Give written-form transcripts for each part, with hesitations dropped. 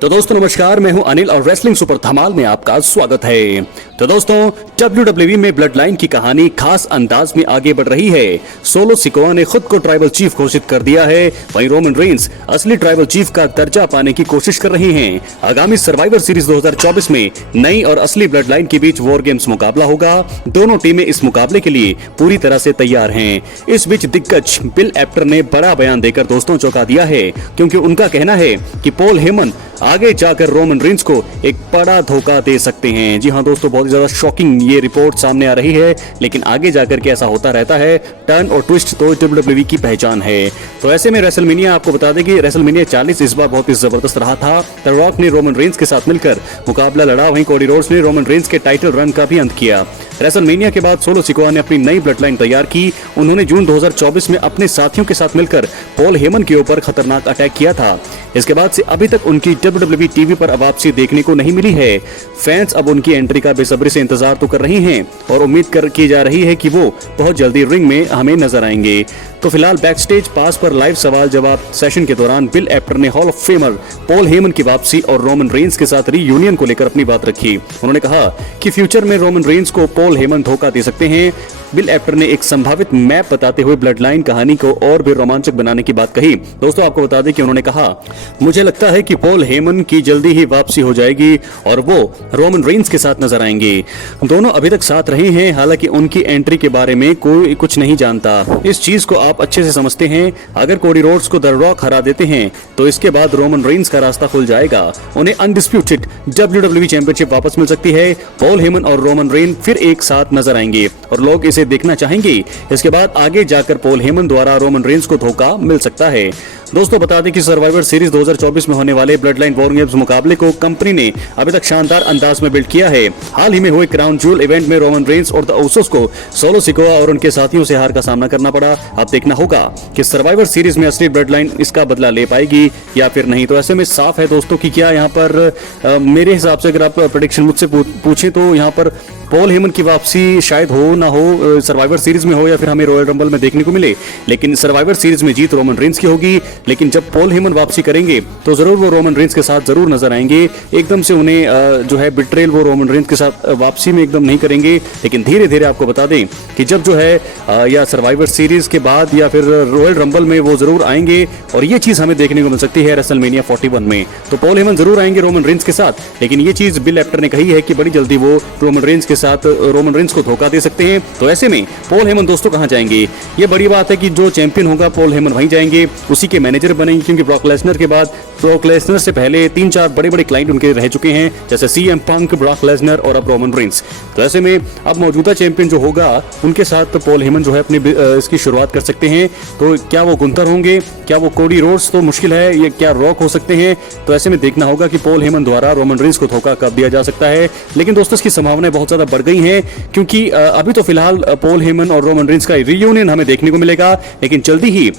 तो दोस्तों नमस्कार, मैं हूं अनिल और रेसलिंग सुपर धमाल में आपका स्वागत है। तो दोस्तों WWE में ब्लड लाइन की कहानी खास अंदाज में आगे बढ़ रही है। सोलो सिकोआ ने खुद को ट्राइबल चीफ घोषित कर दिया है, वहीं रोमन रेंस असली ट्राइबल चीफ का दर्जा पाने की कोशिश कर रहे हैं। आगामी सर्वाइवर सीरीज 2024 में नई और असली ब्लड लाइन के बीच वॉर गेम्स मुकाबला होगा। दोनों टीमें इस मुकाबले के लिए पूरी तरह से तैयार हैं। इस बीच दिग्गज बिल एप्टर ने बड़ा बयान देकर दोस्तों चौंका दिया है, क्योंकि उनका कहना है कि पॉल हेमन आगे जाकर रोमन रेंस को एक बड़ा धोखा दे सकते हैं। जी हां दोस्तों, बहुत ही ज्यादा शॉकिंग ये रिपोर्ट सामने आ रही है, लेकिन आगे जाकर के ऐसा होता रहता है। टर्न और ट्विस्ट तो WWE की पहचान है। तो ऐसे में रेसलमेनिया, आपको बता दें कि रेसलमेनिया 40 इस बार बहुत ही जबरदस्त रहा था। द रॉक ने रोमन रेंस के साथ मिलकर मुकाबला लड़ा, वहीं कोडी रोड्स ने रोमन रेंस के टाइटल रन का भी अंत किया। रेसलमेनिया के बाद सोलो सिकोआ ने अपनी नई ब्लड लाइन तैयार की। उन्होंने जून 2024 में अपने साथियों के साथ मिलकर पॉल हेमन के ऊपर खतरनाक अटैक किया था। इसके बाद से अभी तक उनकी WWE टीवी पर वापसी देखने को नहीं मिली है। फैंस अब उनकी एंट्री का बेसब्री से इंतजार तो कर रही हैं और उम्मीद की जा रही है कि वो बहुत जल्दी रिंग में हमें नजर आएंगे। तो फिलहाल बैकस्टेज पास पर लाइव सवाल जवाब सेशन के दौरान बिल एप्टर ने hall of famer Paul Heyman की वापसी और रोमन रेंस के साथ रीयूनियन को लेकर अपनी बात रखी। उन्होंने कहा कि फ्यूचर में रोमन रेंस को पॉल हेमन धोखा दे सकते हैं। बिल एप्टर ने एक संभावित मैप बताते हुए ब्लड लाइन कहानी को और भी रोमांचक बनाने की बात कही। दोस्तों आपको बता दें कि उन्होंने कहा, मुझे लगता है कि पॉल हेमन की जल्दी ही वापसी हो जाएगी और वो रोमन रेंस के साथ नजर आएंगे। दोनों अभी तक साथ रहे हैं, हालांकि उनकी एंट्री के बारे में कोई कुछ नहीं जानता। इस चीज को आप अच्छे से समझते हैं। अगर कोडी रोड्स को द रॉक हरा देते हैं तो इसके बाद रोमन रेंस का रास्ता खुल जाएगा। उन्हें अनडिस्प्यूटेड WWE चैंपियनशिप वापस मिल सकती है। पॉल हेमन और रोमन रेन फिर एक साथ नजर आएंगे और लोग इसे देखना चाहेंगे। इसके बाद आगे जाकर पॉल हेमन द्वारा रोमन रेंस को धोखा मिल सकता है। दोस्तों बता दें कि सर्वाइवर सीरीज 2024 में होने वाले ब्लड लाइन वॉर गेम्स मुकाबले को कंपनी ने अभी तक शानदार अंदाज में बिल्ड किया है। हाल ही में हुए क्राउन जूल इवेंट में रोमन रेंस और द उसोस को सोलो सिकोआ और उनके साथियों से हार का सामना करना पड़ा। अब देखना होगा कि सर्वाइवर सीरीज में असली ब्लड लाइन इसका बदला ले पाएगी या फिर नहीं। तो ऐसे में साफ है दोस्तों कि क्या यहाँ पर मेरे हिसाब से अगर आप प्रेडिक्शन मुझसे पूछें तो यहाँ पर पॉल हेमन की वापसी शायद हो ना हो, सर्वाइवर सीरीज में हो या फिर हमें रॉयल रंबल में देखने को मिले, लेकिन सर्वाइवर सीरीज में जीत रोमन रेंस की होगी। लेकिन जब पॉल हेमन वापसी करेंगे तो जरूर वो रोमन रेंस के साथ जरूर नजर आएंगे। एकदम से उन्हें जो है बिट्रेल वो रोमन रेंस के साथ वापसी में एकदम नहीं करेंगे, लेकिन धीरे धीरे आपको बता दें कि जब जो है या सर्वाइवर सीरीज के बाद या फिर रॉयल रंबल में वो जरूर आएंगे और ये चीज हमें देखने को मिल सकती है रेसलमेनिया 41 में। तो पॉल हेमन जरूर आएंगे रोमन रेंस के साथ, लेकिन ये चीज बिल एप्टर ने कही है कि बड़ी जल्दी वो रोमन रेंस के साथ रोमन रेंस को धोखा दे सकते हैं। तो ऐसे में पॉल हेमन दोस्तों कहां जाएंगे? ये बड़ी बात है कि जो चैंपियन होगा पॉल हेमन वहीं जाएंगे, उसी के मैनेजर बनेंगे, क्योंकि ब्रॉक लेसनर के बाद ब्रॉक लेसनर से पहले 3-4 बड़े-बड़े क्लाइंट उनके रह चुके हैं, जैसे CM पंक, ब्रॉक लेसनर और अब रोमन रेंस। तो ऐसे में अब मौजूदा चैंपियन जो होगा उनके साथ पॉल हेमन जो है अपनी इसकी शुरुआत कर सकते हैं। तो क्या वो गुंथर होंगे, क्या वो कोडी रोड्स, तो मुश्किल है, ये क्या रॉक हो सकते हैं? तो ऐसे में देखना होगा कि पॉल हेमन द्वारा रोमन रेंस को धोखा कब दिया जा सकता है। लेकिन दोस्तों इसकी संभावनाएं बहुत ज्यादा बढ़ गई हैं, क्योंकि अभी तो फिलहाल पॉल हेमन और रोमन रेंस का रियूनियन हमें देखने को मिलेगा, लेकिन जल्दी ही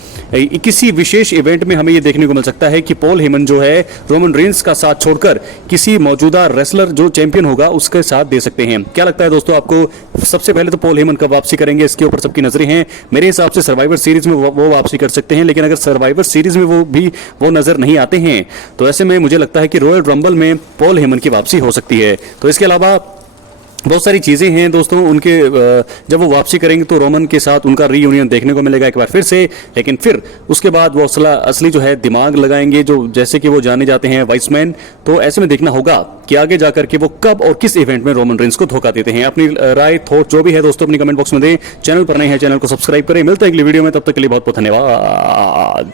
किसी विशेष इवेंट में हमें यह देखने को मिल सकता है कि पॉल हेमन जो है रोमन रेंस का साथ छोड़कर किसी मौजूदा रेसलर जो चैंपियन होगा उसके साथ दे सकते हैं। क्या लगता है दोस्तों आपको? सबसे पहले तो पॉल हेमन कब वापसी करेंगे इसके ऊपर सबकी नजरें हैं। मेरे हिसाब से सर्वाइवर सीरीज में वो वापसी कर सकते हैं, लेकिन अगर सर्वाइवर सीरीज में वो नजर नहीं आते हैं तो ऐसे में मुझे लगता है कि रॉयल रंबल में पॉल हेमन की वापसी हो सकती है। तो इसके अलावा बहुत सारी चीजें हैं दोस्तों उनके, जब वो वापसी करेंगे तो रोमन के साथ उनका रीयूनियन देखने को मिलेगा एक बार फिर से, लेकिन फिर उसके बाद वो असली जो है दिमाग लगाएंगे, जो जैसे कि वो जाने जाते हैं वाइसमैन। तो ऐसे में देखना होगा कि आगे जाकर के वो कब और किस इवेंट में रोमन रेंस को धोखा देते हैं। अपनी राय थॉट जो भी है दोस्तों अपनी कमेंट बॉक्स में दें। चैनल पर नए हैं चैनल को सब्सक्राइब करें। मिलते हैं अगली वीडियो में, तब तक के लिए बहुत बहुत धन्यवाद।